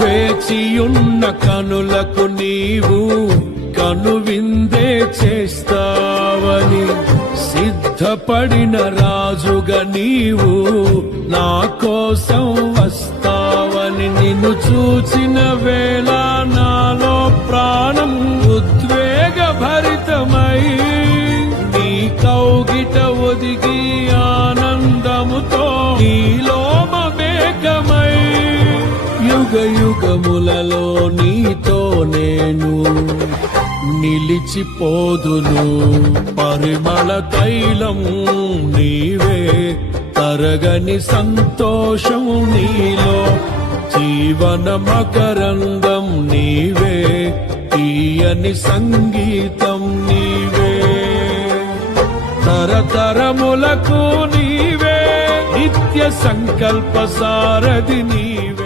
వేచియున్న కనులకు నీవు కనువిందే చేస్తావని, సిద్ధపడిన రాజుగా నీవు నా కోసం వస్తావని, నిన్ను చూచిన వేళ నాలో ప్రాణం ఉద్వేగ భరితమై, నీ కౌగిట ఒదిగి ఆనందముతో నీలో మమేకమై, యుగ యుగములలో నీతో నేను నిలిచిపోదును. పరిమళ తైలం నీవే, తరగని సంతోషం నీలో, జీవన మకరందం నీవే, తీయని సంగీతం నీవే. తరతరములకు నీవే, నిత్య సంకల్ప సారథి నీవే.